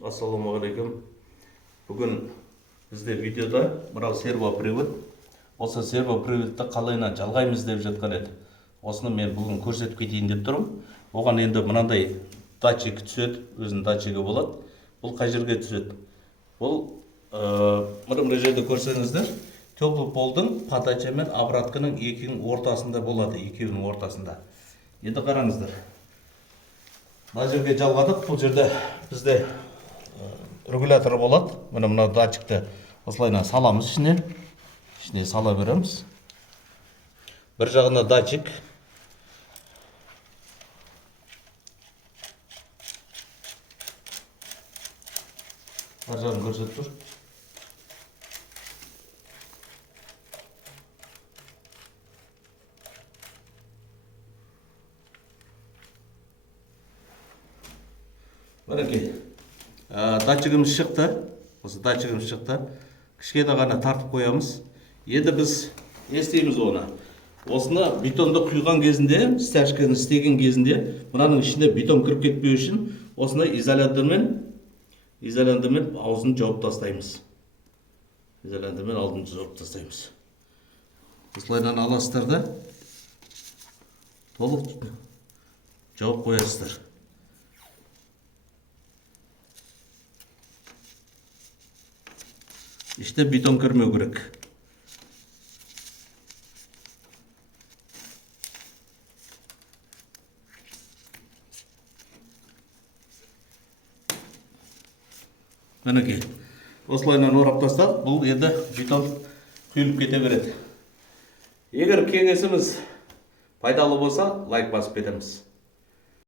Ассалаумағалейкум. Бүгін бізде видеода мынау сервопривод. Осы сервоприводты қалайынан жалғаймыз деп жатқан еді. Осыны мен бүгін көрсетіп кетейін деп тұрмын. Оған енді мынандай датчик түседі, өзінің датчигі болады. Бұл қай жерге түседі? Бұл мына жерде көрсеңіздер, теплый полдың подача мен обратканың екінің ортасында болады, екеуінің ортасында. Енді қараңыздар. Мына жерге жалғадық. Бұл жерде бізде регулятор болады. Мына датчикті осылайынан саламыз ішіне сала береміз. Бір жағында датчик. Бар жағын көрсетіп тұр. Мінекей. Датчигіміз шықты. Осы датчигіміз шықты. Кішкене ғана тартып қоямыз. Енді біз не істейміз оны? Осыны бетонды құйған кезінде, стяжканы істеген кезінде, мынаның ішіне бетон кіріп кетпеу үшін осыны изолянтымен аузын жауып тастаймыз. Изолянтымен аузын жауып тастаймыз. Осылайынан аласыздар да толық жауып қоясыздар. İşte beton kırmıyor gerek. Мінекей. Осылайынан орап тастап, бұл енді бетон құйылып кете береді. Егер кеңесіміз пайдалы болса, лайк басып кетеміз.